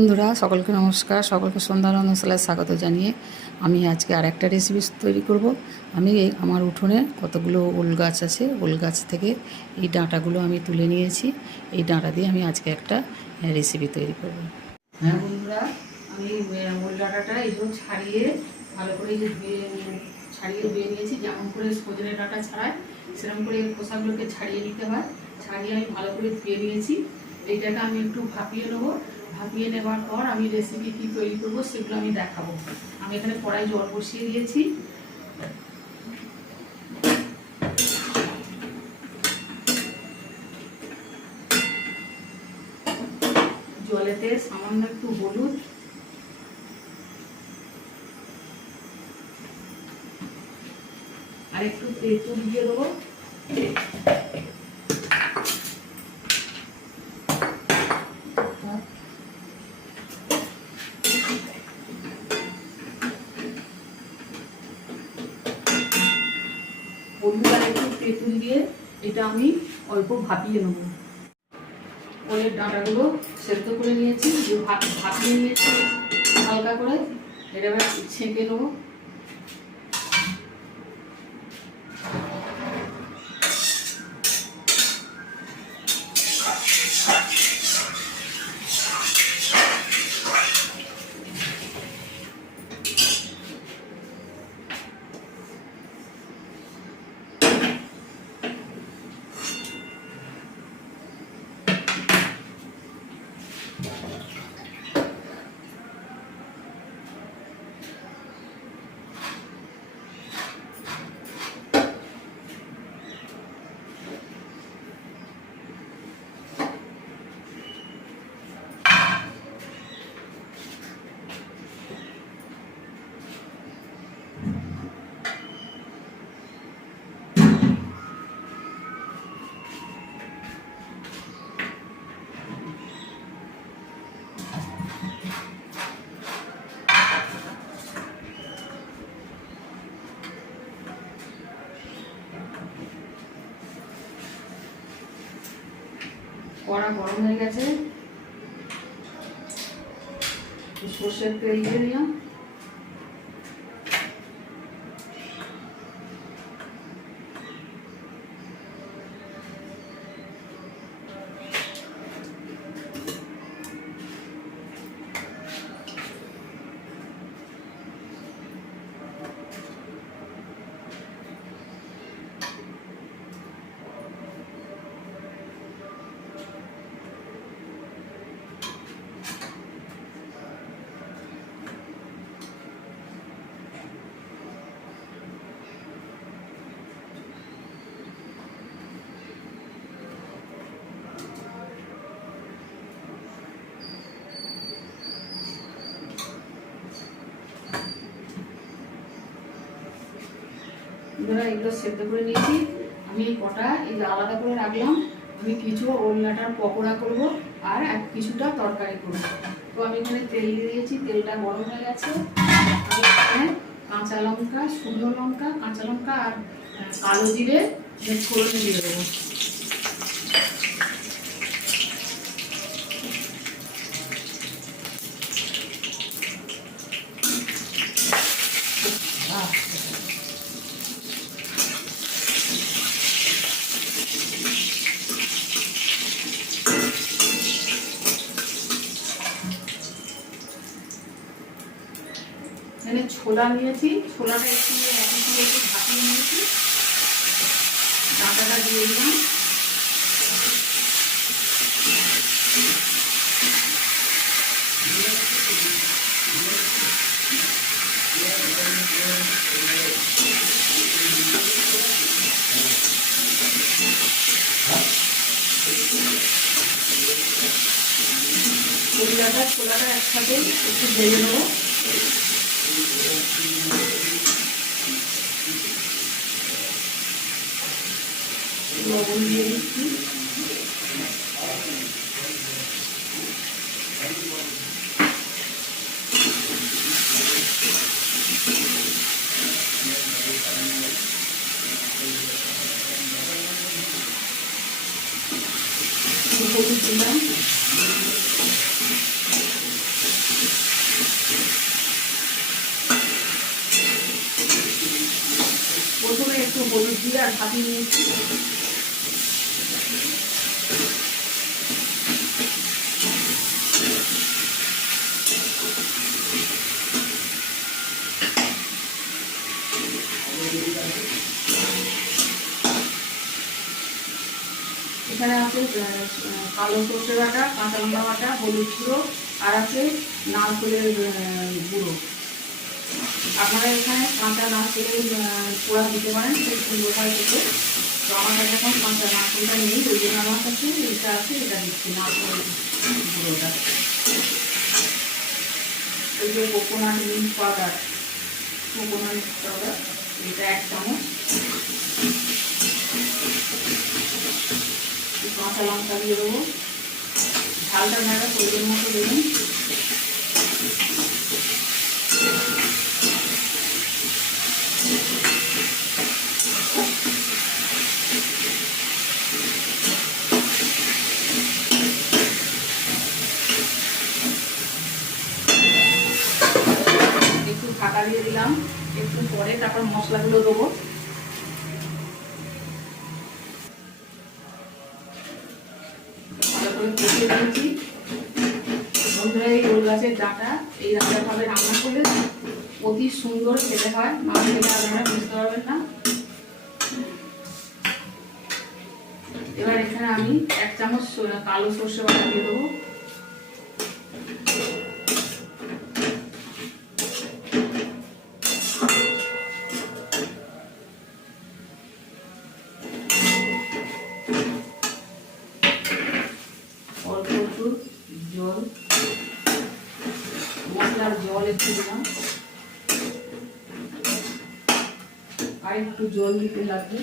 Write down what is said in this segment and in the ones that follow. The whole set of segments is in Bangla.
বন্ধুরা, সকলকে নমস্কার। সকলকে সন্ধ্যা রন্ধনশালায় স্বাগত জানিয়ে আমি আজকে আর একটা রেসিপি তৈরি করব। আমি আমার উঠোনে কতগুলো ওল গাছ আছে, ওল গাছ থেকে এই ডাঁটাগুলো আমি তুলে নিয়েছি। এই ডাঁটা দিয়ে আমি আজকে একটা রেসিপি তৈরি করব। হ্যাঁ বন্ধুরা, আমি ওল ডাঁটাটা এই জন্য ছাড়িয়ে ভালো করে ছাড়িয়ে ধুয়ে নিয়েছি। যেমন করে সজনে ডাঁটা ছাড়ায় সেরকম করে খোসাগুলোকে ছাড়িয়ে নিতে হয়। ছাড়িয়ে আমি ভালো করে ধুয়ে নিয়েছি। এইটাকে আমি একটু ভাপিয়ে নেবো। ভাপিয়ে নেওয়ার পর আমি রেসিপি কী তৈরি করব সেগুলো আমি দেখাবো। আমি এখানে কড়াই জল বসিয়ে দিয়েছি। জলেতে সামান্য একটু হলুদ, আর একটু তেঁতুল দিয়ে দেবো। হলুদ আর একটু তেঁতুল দিয়ে এটা আমি অল্প ভাপিয়ে নেব। ওলের ডাঁটাগুলো সেদ্ধ করে নিয়েছি, ভাপিয়ে নিয়েছি হালকা করে। এটা এবার ছেঁকে নেবো। কড়া গরম হয়ে গেছে, সর্ষের তেল দিয়ে নিলাম। এগুলো সেদ্ধ করে নিয়েছি। আমি এই কটা এই আলাদা করে রাখলাম। আমি কিছু ওল ডাঁটার পকোড়া করবো আর কিছুটা তরকারি করবো। তো আমি এখানে তেল দিয়ে দিয়েছি, তেলটা গরম হয়ে গেছে। আমি এখানে কাঁচা লঙ্কা, শুকনো লঙ্কা, কাঁচা লঙ্কা আর কালো জিরে ফোড়নে দিয়ে দেবো। এখানে ছোলা নিয়েছি, ছোলাটা একটু ভাপিয়ে নিয়েছি। ডাঁটাটা দিয়ে দিলাম। ছোলাটা একসাথে একটু ভেজে নেবো। লবণ দিয়ে দিচ্ছি। হলুদ দিলাম। হলুদ দিয়ে আর ভাপিয়ে নিয়েছি। এখানে আছে কালো সরষে বাটা, কাঁচা লঙ্কা বাটা, হলুদ গুঁড়ো আর আছে নারকেলের গুঁড়ো। আপনারা এখানে কাঁচা নারকেলের পোড়া দিতে পারেন, খুব সুন্দর হয় খেতে। তো আমার কাছে এখন কাঁচা নারকেলটা নেই, ওই জন্য আমার কাছে এটা আছে, এটা দিচ্ছি নারকেল গুঁড়োটা। এই যে কোকোনাট মিল্ক পাউডার, এটা 1 চামচ। কাঁচা লঙ্কা দিয়ে দেবো, ঝালটা নাড়া প্রয়োজন মতো দেবেন। একটু ঢাকা দিয়ে দিলাম, একটু পরে তারপর মশলাগুলো দেবো। ভালো করে কষিয়ে দিয়েছি। বন্ধুরা, এই ওল গাছের ডাঁটা এই রান্নাভাবে রান্না করলে অতি সুন্দর খেতে হয়, না খেলে আপনারা বুঝতে পারবেন না। এবার এখানে আমি 1 চামচ কালো সরষে বাটা দিয়ে দেবো। অল্প একটু জল, মশলার জল একটু দিলাম, আর একটু জল দিতে লাগবে।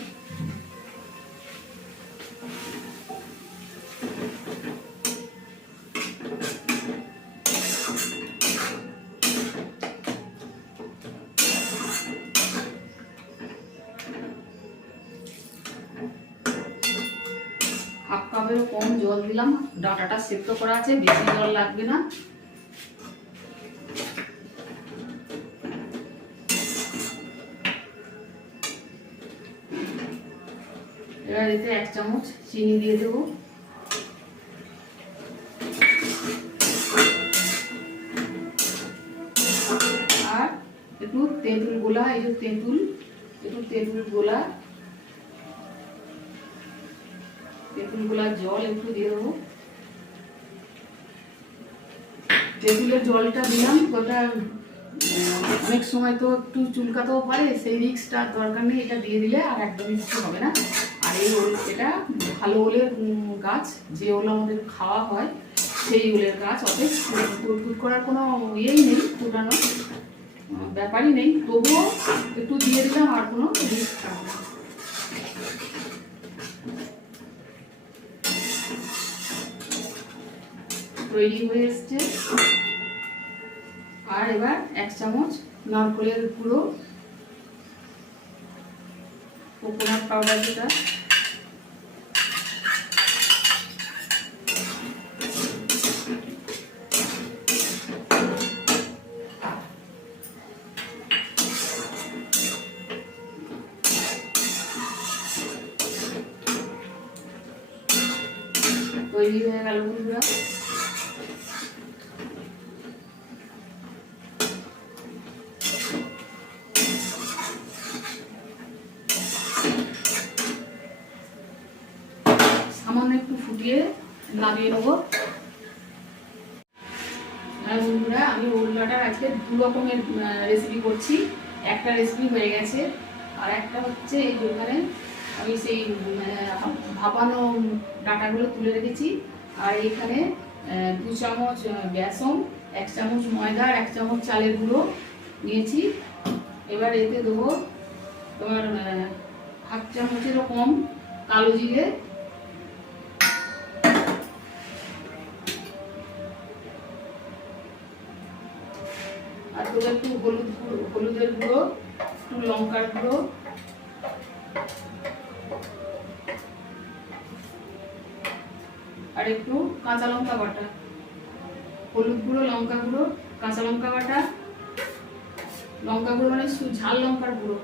হাফ কাপেরও কম জল দিলাম, ডাঁটাটা সেদ্ধ করা আছে, বেশি জল লাগবে না। এবার এতে 1 চামচ চিনি দিয়ে দেবো। আর একটু তেঁতুল গোলা, এই যে তেঁতুল গোলার জল একটু দিয়ে দেবো। তেঁতুলের জলটা দিলাম, ওটা অনেক সময় তো একটু চুলকাতেও পারে, সেই রিস্কটা দরকার নেই, এটা দিয়ে দিলে আর একদমই কিছু হবে না। আর এই ওল, এটা ভালো ওলের গাছ, যে ওল আমাদের খাওয়া হয় সেই ওলের গাছ, অতএব ফুট করার কোনো ইয়েই নেই, ফুটানো ব্যাপারই নেই। তবুও একটু দিয়ে দিলাম, আর কোনো রিস্ক থাকবে না। তৈরি হয়ে এসছে। আর এবার 1 চামচ নারকেলের গুঁড়ো, কোকোনাট পাউডার, যেটা তৈরি হয়ে গেল বন্ধুরা। সামান্য একটু ফুটিয়ে নামিয়ে নেবো। হ্যাঁ বন্ধুরা, আমি ওল ডাঁটার আজকে 2 রকমের রেসিপি করছি। একটা রেসিপি হয়ে গেছে, আর একটা হচ্ছে এই যেখানে আমি সেই ভাপানো ডাঁটাগুলো তুলে রেখেছি। আর এখানে 2 চামচ বেসন, 1 চামচ ময়দা আর 1 চামচ চালের গুঁড়ো নিয়েছি। এবার এতে দেবো তোমার হাফ চামচেরও কম কালো জিরে, আর দেবো একটু হলুদের গুঁড়ো, একটু লঙ্কার গুঁড়ো, আর একটু কাঁচা লঙ্কা বাটা। হলুদ গুঁড়ো, লঙ্কা গুঁড়ো, কাঁচা লঙ্কা বাটা, লঙ্কা গুঁড়ো মানে ঝাল লঙ্কার গুঁড়ো,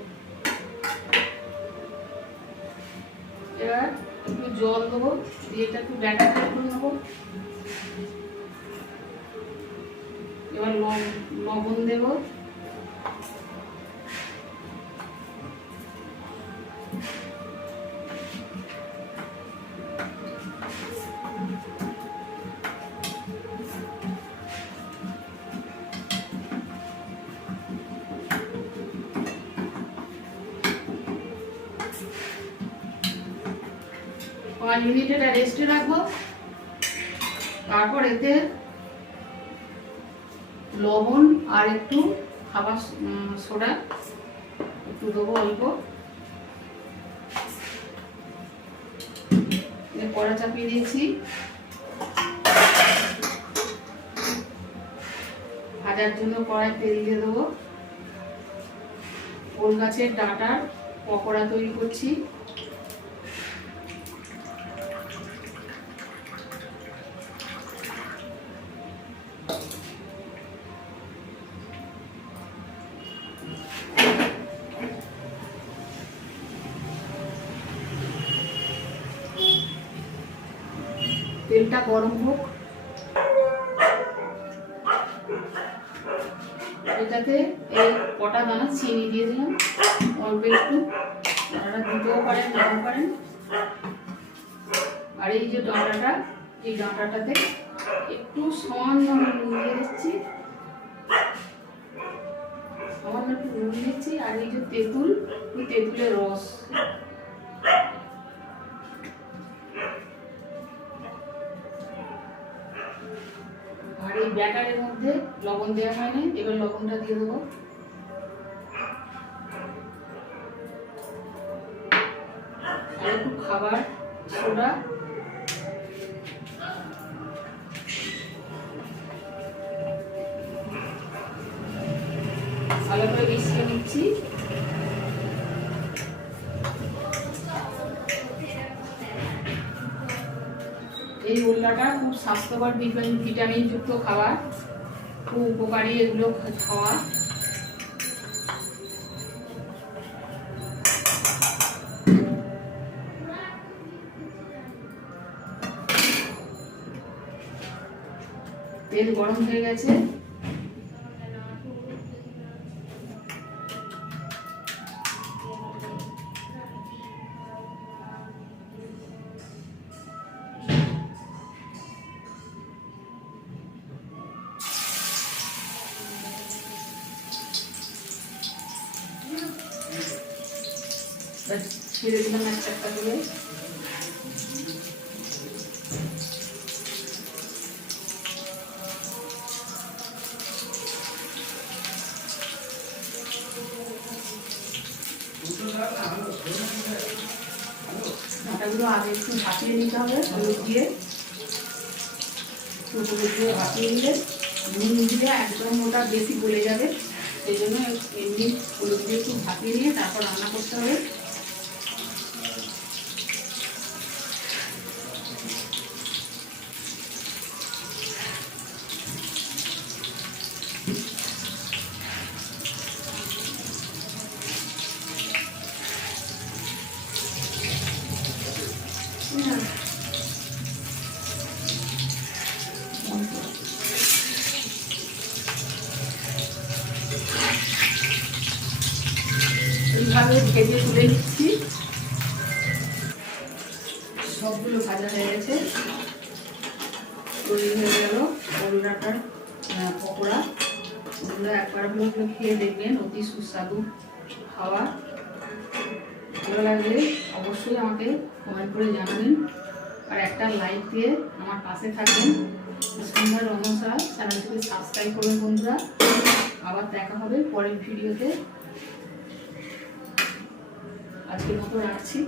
এবার একটু জল দেবো, দিয়ে এটা একটু ব্যাটার করে নেবো। এবার লবণ দেবো, পাঁচ মিনিট এটা রেস্টে রাখবো। তারপর এতে লবণ আর একটু খাবার সোডা একটু দেবো অল্প, কড়া চাপিয়ে দিয়েছি। ভাজার জন্য কড়াই তেল দিয়ে দেবো। ওল গাছের ডাঁটার পকোড়া তৈরি করছি। তেলটা গরম হোক, এটাতে এই কটা দানা চিনি দিয়ে দিলাম অল্প একটু, আপনারা দিতেও পারেন নাও পারেন। আর এই যে ডাঁটাটা, এই ডাঁটাটাতে একটু সামান্য নুন দিয়ে দিচ্ছি, সামান্য একটু নুন দিচ্ছি। আর এই যে তেঁতুল, ওই তেঁতুলের রস, আর এই ব্যাটারের মধ্যে লবণ দেওয়া হয়নি, এবার লবণটা দিয়ে দেবো। আর একটু খাবার সোডা, ভালো করে মিশিয়ে নিচ্ছি। এই ওলটা খুব স্বাস্থ্যকর, ভিটামিন যুক্ত খাবার, খুব উপকারী এগুলো খাওয়া। তেল গরম হয়ে গেছে, ছেড়ে দিলাম একটা একটা করে। ডাঁটাগুলো আগে একটু ভাপিয়ে নিতে হবে হলুদ দিয়ে, হলুদ দিয়ে ভাপিয়ে নিলে নুন দিলে একদম ওটা বেশি গলে যাবে, সেই জন্য এমনি হলুদ দিয়ে একটু ভাপিয়ে নিয়ে তারপর রান্না করতে হবে। এইভাবে ভেজে তুলে নিচ্ছি। সবগুলো ভাজা হয়ে গেছে, তৈরি হয়ে গেল ওল ডাঁটার পকোড়া। ওগুলো একবার হলেও খেয়ে দেখবেন, অতি সুস্বাদু খাবার। ভালো লাগলে অবশ্যই আমাকে কমেন্ট করে জানাবেন, আর একটা লাইক দিয়ে আমার পাশে থাকবেন। সন্ধ্যা রমসা চ্যানেলটিকে সাবস্ক্রাইব করবেন বন্ধুরা। আবার দেখা হবে পরের ভিডিওতে। আজকের মতো রাখছি।